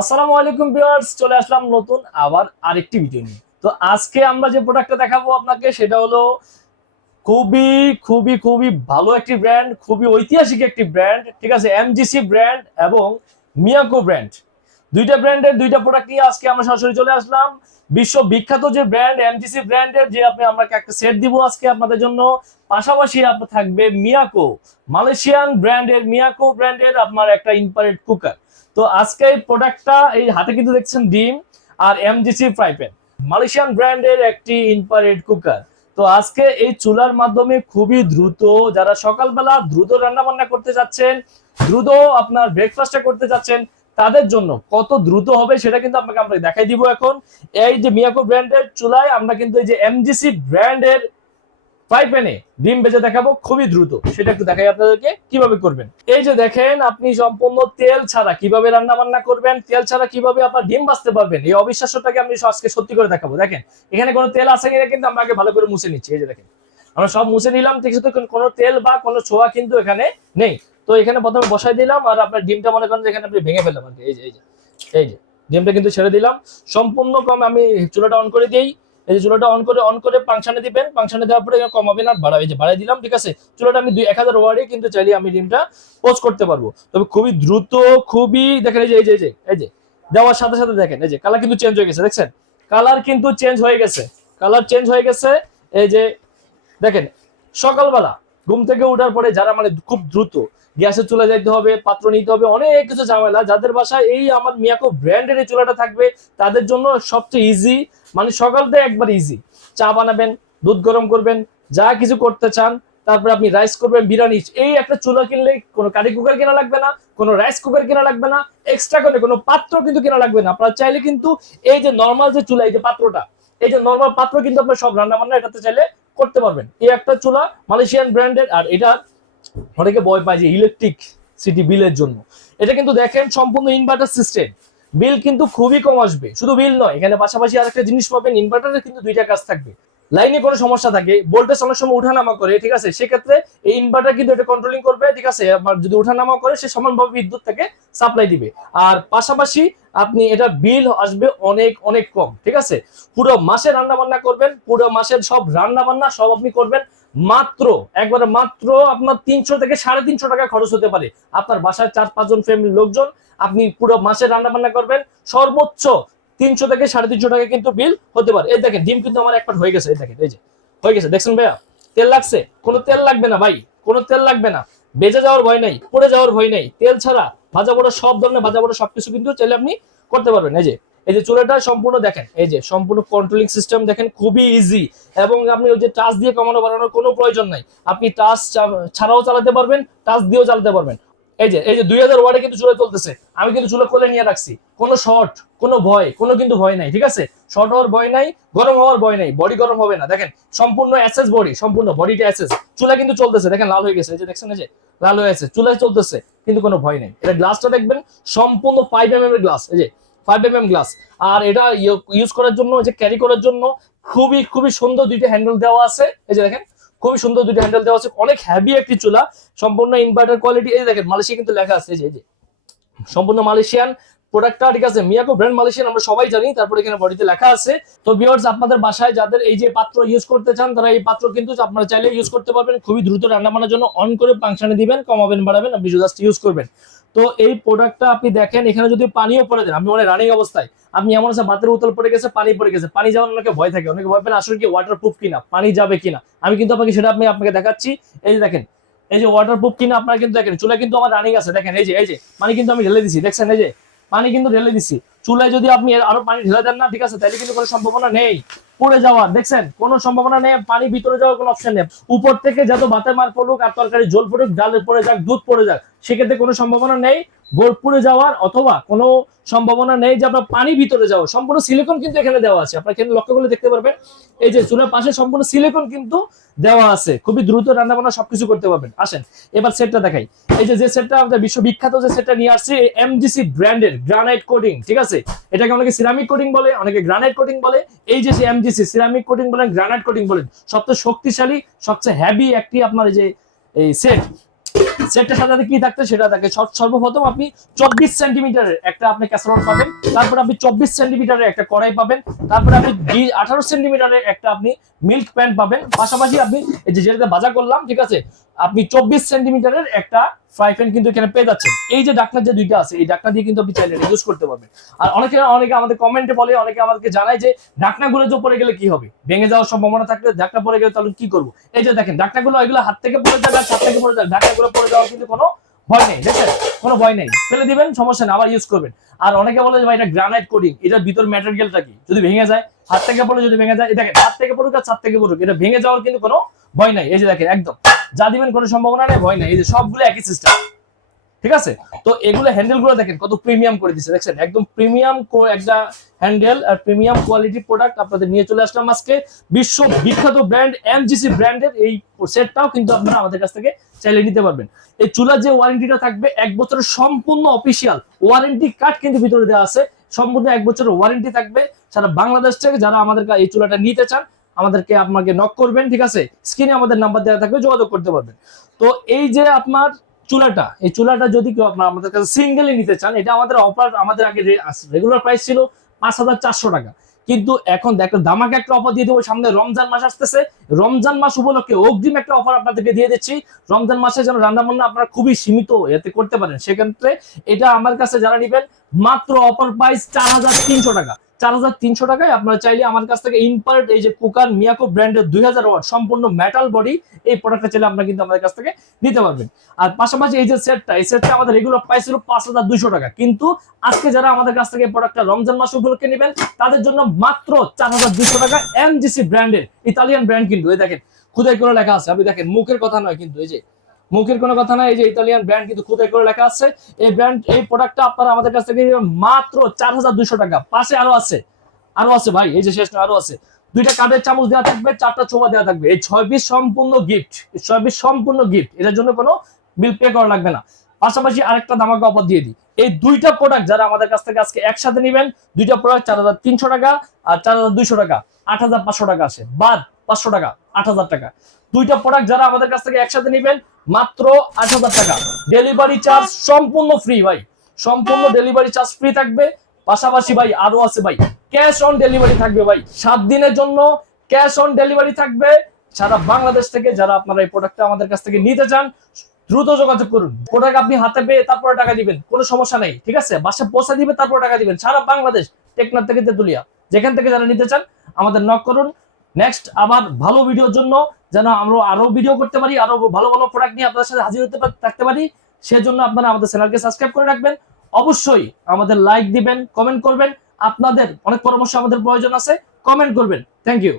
আসসালামু আলাইকুম ভিউয়ার্স, চলে আসলাম নতুন আবার আরেকটি ভিডিও নিয়ে। তো আজকে আমরা যে প্রোডাক্টটা দেখাবো আপনাকে সেটা হলো খুবই খুবই খুবই ভালো একটি ব্র্যান্ড, খুবই ঐতিহাসিক একটি ব্র্যান্ড, ঠিক আছে। এমজিসি ব্র্যান্ড এবং মিয়াকো ব্র্যান্ড, দুইটা ব্র্যান্ডের দুইটা প্রোডাক্ট নিয়ে আজকে আমরা সরাসরি চলে আসলাম। বিশ্ব বিখ্যাত যে ব্র্যান্ড এমজিসি ব্র্যান্ডের যে আপনাকে একটা সেট দিব আজকে আপনাদের জন্য। পাশাপাশি আপনার থাকবে মিয়াকো, মালয়েশিয়ান ব্র্যান্ডের মিয়াকো ব্র্যান্ডের আপনার একটা ইনফ্রারেড কুকার। তো আজকে এই প্রোডাক্টটা, এই হাতে কিন্তু দেখছেন ডিম আর এমজিসি ফ্রাই প্যান, মালয়েশিয়ান ব্র্যান্ডের একটি ইনফ্রারেড কুকার। তো আজকে এই চুলার মাধ্যমে খুবই দ্রুত, যারা সকালবেলা দ্রুত রান্না বান্না করতে যাচ্ছেন, দ্রুত আপনার ব্রেকফাস্টটা করতে যাচ্ছেন, তাদের জন্য কত দ্রুত হবে সেটা কিন্তু আপনাকে আমরা দেখাই দিব এখন। এই যে মিয়াকো ব্র্যান্ডের চুলায় আমরা কিন্তু এই যে এমজিসি ব্র্যান্ডের ফ্রাই প্যানে ডিম ভেজে দেখাবো খুবই দ্রুত, সেটা একটু দেখাই আপনাদেরকে কিভাবে করবেন। এই যে দেখেন, আপনি সম্পূর্ণ তেল ছাড়া কিভাবে রান্না বান্না করবেন, তেল ছাড়া কিভাবে আপনার ডিম ভাজতে পারবেন, এই অবিশ্বাস্যটাকে আমি আজকে সত্যি করে দেখাবো। দেখেন এখানে কোনো তেল আছে কিনা কিন্তু আমরা আগে ভালো করে মুছে নিচ্ছি। এই যে দেখেন, আমরা সব মুছে নিলাম, ঠিক আছে। কোনো তেল বা কোনো ছোঁয়া কিন্তু এখানে নেই। তো এখানে প্রথমে বসাই দিলাম আর আপনার ডিমটা মনে করেন এখানে আপনি ভেঙে ফেললাম আর কি। এই যে ডিমটা কিন্তু ছেড়ে দিলাম সম্পূর্ণ কম। আমি চুলাটা অন করে দিই। এই যে চুলাটা অন করে ফাংশনে দিবেন, ফাংশনে দেওয়ার পরে কমাবেন আর বাড়াবেন। এই যে বাড়াই দিলাম, ঠিক আছে। চুলাটা আমি 1000 ওয়াটে কিন্তু চাইলে আমি ডিমটা পোস্ট করতে পারবো, তবে খুবই দ্রুত, খুবই দেখেন এই যে দেওয়ার সাথে সাথে দেখেন এই যে কালার কিন্তু চেঞ্জ হয়ে গেছে, দেখছেন কালার কিন্তু চেঞ্জ হয়ে গেছে, কালার চেঞ্জ হয়ে গেছে। এই যে দেখেন, সকালবেলা ঘুম থেকে ওঠার পরে যারা মানে খুব দ্রুত গ্যাসের চুলা যাইতে হবে, পাত্র নিতে হবে, অনেক কিছু ঝামেলা, যাদের বাসায় এই আমার মিয়াকো ব্র্যান্ডের এই চুলাটা থাকবে তাদের জন্য সবচেয়ে ইজি। মানে সকালটা একবার ইজি, চা বানাবেন, দুধ গরম করবেন, যা কিছু করতে চান, তারপরে আপনি রাইস করবেন, বিরিয়ানি, এই একটা চুলা কিনলে কোনো কারি কুকার কেনা লাগবে না, কোনো রাইস কুকার কেনা লাগবে না, এক্সট্রা করে কোনো পাত্র কিন্তু কেনা লাগবে না। আপনারা চাইলে কিন্তু এই যে নর্মাল যে চুলা, এই যে পাত্রটা, এই যে নর্মাল পাত্র কিন্তু আপনার সব রান্না বান্না এটাতে চাইলে করতে পারবেন। এই একটা চুলা মালয়েশিয়ান ব্র্যান্ডের, আর এটা অনেকে ভয় পায় যে ইলেকট্রিক সিটি বিলের জন্য। এটা কিন্তু দেখেন সম্পূর্ণ ইনভার্টার সিস্টেম, বিল কিন্তু খুবই কম আসবে। শুধু বিল নয়, এখানে পাশাপাশি আরেকটা জিনিস পাবেন, ইনভার্টারের কিন্তু দুইটা কাজ থাকবে। লাইনে কোনো সমস্যা থাকে, ভোল্টেজ অনেক সময় উঠানামা করে, ঠিক আছে, সেক্ষেত্রে এই ইনভার্টার কিন্তু এটা কন্ট্রোলিং করবে, ঠিক আছে। আবার যদি উঠানামা করে সে সমানভাবে বিদ্যুৎ থেকে সাপ্লাই দিবে। আর পাশাপাশি আপনি এটা বিল আসবে অনেক অনেক কম, ঠিক আছে। পুরো মাসে রান্না বান্না করবেন, পুরো মাসের সব রান্না বান্না সব আপনি করবেন মাত্র একবারে মাত্র আপনার 300 থেকে 350 টাকা খরচ হতে পারে। আপনার বাসায় 4-5 জন ফ্যামিলির লোকজন, আপনি পুরো মাসে রান্না বান্না করবেন, সর্বোচ্চ 300 থেকে 350 টাকা কিন্তু বিল হতে পারে। এই দেখেন ডিম কিন্তু আমার এক পাট হয়ে গেছে, এই দেখেন, এই যে হয়ে গেছে, দেখছেন ভাইয়া। তেল লাগছে? কোনো তেল লাগবে না ভাই, কোনো তেল লাগবে না, বেজে যাওয়ার ভয় নাই, পড়ে যাওয়ার ভয় নাই। তেল ছাড়া ভাজা পোড়া, সব ধরনের ভাজা পোড়া সবকিছু কিন্তু চাইলে আপনি করতে পারবেন। এই যে চুলাটা সম্পূর্ণ দেখেন, এই যে সম্পূর্ণ কন্ট্রোলিং সিস্টেম দেখেন, খুবই ইজি। এবং আপনি ওই যে টাচ দিয়ে কমানো বাড়ানোর কোনো প্রয়োজন নাই, আপনি টাচ ছাড়াও চালাতে পারবেন, টাচ দিয়েও চালাতে পারবেন। এই যে 2000 ওয়াটে কিন্তু চুলা চলতেছে, আমি কিন্তু চুলা কোলে নিয়ে রাখছি, কোনো শর্ট, কোনো ভয়, কোনো কিন্তু ভয় নাই, ঠিক আছে। শর্ট হওয়ার ভয় নাই, গরম হওয়ার ভয় নাই, বডি গরম হবে না। দেখেন সম্পূর্ণ এসএস বডি, সম্পূর্ণ বডিটা এসএস। চুলা কিন্তু চলতেছে, দেখেন লাল হয়ে গেছে, এই যে দেখছেন, এই যে লাল হয়ে আছে, চুলা চলতেছে কিন্তু কোনো ভয় নাই। এটা গ্লাসটা দেখবেন সম্পূর্ণ 5mm এর গ্লাস, এই যে 5mm গ্লাস। আর এটা ইউজ করার জন্য, যে ক্যারি করার জন্য খুবই খুবই সুন্দর দুইটা হ্যান্ডেল দেওয়া আছে। এই যে দেখেন খুবই সুন্দর দুইটা হ্যান্ডেল দেওয়া আছে, অনেক হেভি একটি চুলা, সম্পূর্ণ ইনভার্টার কোয়ালিটি। এই দেখেন মালয়েশিয়া কিন্তু লেখা আছে, এই যে সম্পূর্ণ মালয়েশিয়ান প্রোডাক্টটা, ঠিক আছে। মিয়াকো ব্র্যান্ড মালয়েশিয়ান আমরা সবাই জানি, তারপরে এখানে বডিতে লেখা আছে। তো ভিউয়ার্স, আপনাদের বাসায় যাদের এই যে পাত্র ইউজ করতে চান, তারা এই পাত্র কিন্তু আপনারা চাইলে ইউজ করতে পারবেন। খুবই দ্রুত রান্না বান্নার জন্য অন করে ফাংশনে দিবেন, কমাবেন বাড়াবেন, আপনি জাস্ট ইউজ করবেন। তো এই প্রোডাক্টটা আপনি দেখেন, এখানে যদি পানিও পড়ে দেন, আপনি অনেক রানিং অবস্থায়, আপনি এমন আছে ভাতের উতল পড়ে গেছে, পানি পড়ে গেছে, পানি যাওয়ার অনেকে ভয় থাকে, অনেকে ভয় পেন আসলে কি ওয়াটারপ্রুফ কিনা, পানি যাবে কিনা। আমি কিন্তু আপনাকে সেটা আপনাকে দেখাচ্ছি। এই যে দেখেন, এই যে ওয়াটারপ্রুফ কিনা আপনারা কিন্তু দেখেন, চুলা কিন্তু আমার রানিং আছে, দেখেন এই যে পানি কিন্তু আমি ঢেলে দিছি, দেখছেন এই যে পানি কিন্তু ঢেলে দিছি। চুলায় যদি আপনি আরো পানি ঢেলে দেন না, ঠিক আছে, তাহলে কিন্তু কোনো সম্ভাবনা নেই পড়ে যাওয়ার, দেখছেন কোনো সম্ভাবনা নেই, পানি ভিতরে যাওয়ার কোনো অপশন নেই। উপর থেকে যত ভাতের মার পড়ুক আর তরকারি জল পড়ুক, ডালে পড়ে যাক, দুধ পড়ে যাক, সেক্ষেত্রে কোনো সম্ভাবনা নেই গোল পুড়ে যাওয়ার, অথবা কোনো সম্ভাবনা নেই যে আপনার পানি ভিতরে যাওয়ার। সম্পূর্ণ সিলিকন কিন্তু এখানে দেওয়া আছে, আপনারা কিন্তু লক্ষ্য করলে দেখতে পারবেন, এই যে চুলার পাশে সম্পূর্ণ সিলিকন কিন্তু দেওয়া আছে। খুবই দ্রুত রান্না বান্না সবকিছু করতে পারবেন। আসেন এবার সেটটা দেখাই। এই যে সেটটা আমাদের বিশ্ববিখ্যাত যে সেটটা নিয়ে আসছে, এমজিসি ব্র্যান্ডের গ্রানাইট কোটিং, ঠিক আছে। এটাকে অনেকে সিরামিক কোটিং বলে, অনেকে গ্রানাইট কোটিং বলে। এই যে এমজিসি সিরামিক কোটিং বলেন, গ্রানাইট কোটিং বলেন, সবচেয়ে শক্তিশালী, সবচেয়ে হেভি একটি আপনার এই যে এই সেট। সেটটার সাথে কি থাকতে সেটা থাকে। সর্বপ্রথম আপনি 24 সেন্টিমিটারের একটা আপনি ক্যাসারোল পাবেন, তারপর আপনি 24 সেন্টিমিটারের একটা কড়াই পাবেন, তারপর আপনি 18 সেন্টিমিটারের একটা আপনি মিল্ক প্যান পাবেন, পাশাপাশি আপনি এই যে যেটা ভাজা করলাম, ঠিক আছে, আপনি 24 সেন্টিমিটারের একটা ফ্রাই প্যান কিন্তু এখানে পেয়ে যাচ্ছেন। এই যে ডাকনা যে দুইটা আছে, এই ডাকনা দিয়ে কিন্তু আপনি চাইলে ইউজ করতে পারবেন। আর অনেকে আমাদের কমেন্টে বলে, অনেকে আমাদেরকে জানায় যে ডাকনাগুলো যে পড়ে গেলে কি হবে, ভেঙে যাওয়ার সম্ভাবনা থাকলে ডাকনা পড়ে গেলে তাহলে কি করবো। এই যে দেখেন ডাকনাগুলো, এগুলো হাত থেকে পড়ে যাবে, হাত থেকে পড়ে যাবে, ডাকনাগুলো পড়ে যাওয়ার কিন্তু কোনো ভয় নেই, দেখেন কোনো ভয় নেই, ফেলে দিবেন, সমস্যা নেই, আবার ইউজ করবেন। আর অনেকে বলে যে ভাই এটা গ্রানাইট কোটিং, এটার ভিতর ম্যাটেরিয়ালটা কি, যদি ভেঙে যায়, হাত থেকে পড়লে যদি ভেঙে যায়, দেখেন হাত থেকে পড়ুক আর ছাদ থেকে পড়ুক, এটা ভেঙে যাওয়ার কিন্তু কোনো ভয় নাই। এই যে দেখেন একদম যা দিবেন কোনো সম্ভাবনা নেই, ভয় নাই। এই যে সবগুলো একই সিস্টেম, ঠিক আছে। তো এগুলো হ্যান্ডেল গুলো দেখেন কত প্রিমিয়াম করে দিচ্ছে, দেখছেন একদম প্রিমিয়াম একটা হ্যান্ডেল আর প্রিমিয়াম কোয়ালিটি প্রোডাক্ট আপনাদের নিয়ে চলে আসলাম আজকে। বিশ্ব বিখ্যাত ব্র্যান্ড এমজিসি ব্র্যান্ডের এই সেটটাও কিন্তু আপনারা আমাদের কাছ থেকে চাইলে নিতে পারবেন। এই চুলার যে ওয়ারেন্টিটা থাকবে 1 বছরের সম্পূর্ণ অফিসিয়াল ওয়ারেন্টি কার্ড কিন্তু ভিতরে দেওয়া আছে, সম্পূর্ণ 1 বছরের ওয়ারেন্টি থাকবে। সারা বাংলাদেশ থেকে যারা আমাদের এই চুলাটা নিতে চান আমাদেরকে আপনাকে নক করবেন, ঠিক আছে, স্ক্রিনে আমাদের নাম্বার দেওয়া থাকবে, যোগাযোগ করতে পারবেন। তো এই যে আপনার চুলাটা, এই চুলাটা যদি কেউ আপনার আমাদের কাছে সিঙ্গেলি নিতে চান, এটা আমাদের অফার, আমাদের আগে রেগুলার প্রাইস ছিল 5,400 টাকা, কিন্তু এখন দেখো ধামাকা একটা অফার দিয়ে দেবো। সামনে রমজান মাস আসতেছে, রমজান মাস উপলক্ষে অগ্রিম একটা অফার আপনাদেরকে দিয়ে দিচ্ছি। রমজান মাসে যেন রান্না বান্না আপনারা খুবই সীমিত এতে করতে পারেন, সেক্ষেত্রে এটা আমার কাছে যারা নিবেন মাত্র অফার প্রাইস 4,300 টাকা। 4,300 টাকায় আপনারা চাইলে আমার কাছ থেকে ইম্পার্ট এই যে কুকার মিয়াকো ব্র্যান্ডের 2000 ওয়াট সম্পূর্ণ মেটাল বডি এই প্রোডাক্টটা চাইলে আপনারা কিন্তু আমাদের কাছ থেকে নিতে পারবেন। আর পাশাপাশি এই যে সেটটা, এই সেটটা আমাদের রেগুলার প্রাইস ছিল 5,200 টাকা, কিন্তু আজকে যারা আমাদের কাছ থেকে প্রোডাক্টটা রমজান মাস উপলক্ষে নেবেন তাদের জন্য মাত্র 4,200 টাকা। এমজিসি ব্র্যান্ডের, ইতালিয়ান ব্র্যান্ড কিন্তু, এই দেখেন খোদাই করে লেখা আছে, আপনি দেখেন মুখের কথা নয় কিন্তু, এই যে মুখের কোনো কথা নাই, এই যে ইতালিয়ান ব্র্যান্ড কিন্তু খোদাই করে লেখা আছে। এই ব্র্যান্ড এই প্রোডাক্টটা আপনারা আমাদের কাছ থেকে মাত্র 4,200 টাকা। পাশে আরো আছে, আরো আছে ভাই, এই যে শেষ নয়, আরো আছে। 2টা কাঠের চামচ দেওয়া থাকবে, 4টা ছোবা দেওয়া থাকবে, এই 6 পিস সম্পূর্ণ গিফট, 6 পিস সম্পূর্ণ গিফট, এটার জন্য কোনো বিল পে করা লাগবে না। পাশাপাশি আরেকটা ধামাকা অফার দিয়ে দিই, এই 2টা প্রোডাক্ট যারা আমাদের কাছ থেকে আজকে একসাথে নেবেন, 2টা প্রোডাক্ট 4,300 টাকা আর 4,200 টাকা, 8,500 টাকা আসে, বাদ 500 টাকা, 8,000 টাকা। 2টা প্রোডাক্ট যারা আমাদের কাছ থেকে একসাথে নেবেন মাত্র 8,000 টাকা। ডেলিভারি চার্জ সম্পূর্ণ ফ্রি ভাই, সম্পূর্ণ ডেলিভারি চার্জ ফ্রি থাকবে। পাশাপাশি ভাই আরো আছে ভাই, ক্যাশ অন ডেলিভারি থাকবে ভাই, 7 দিনের জন্য ক্যাশ অন ডেলিভারি থাকবে সারা বাংলাদেশ থেকে। যারা আপনারা এই প্রোডাক্টটা আমাদের কাছ থেকে নিতে চান দ্রুত যোগাযোগ করুন। প্রোডাক্ট আপনি হাতে পেয়ে তারপরে টাকা দিবেন, কোনো সমস্যা নেই, ঠিক আছে, বাসায় পৌঁছে দিবে তারপরে টাকা দিবেন। সারা বাংলাদেশ, টেকনাফ থেকে তেতুলিয়া, যেখান থেকে যারা নিতে চান আমাদের নক করুন। নেক্সট আবার ভালো ভিডিওর জন্য, যেন আমরা আরো ভিডিও করতে পারি, আরো ভালো ভালো প্রোডাক্ট নিয়ে আপনাদের সাথে হাজির হতে থাকতে পারি, সেজন্য আপনারা আমাদের চ্যানেলকে সাবস্ক্রাইব করে রাখবেন। অবশ্যই আমাদের লাইক দিবেন, কমেন্ট করবেন, আপনাদের অনেক পরামর্শ আমাদের প্রয়োজন আছে, কমেন্ট করবেন। Thank you.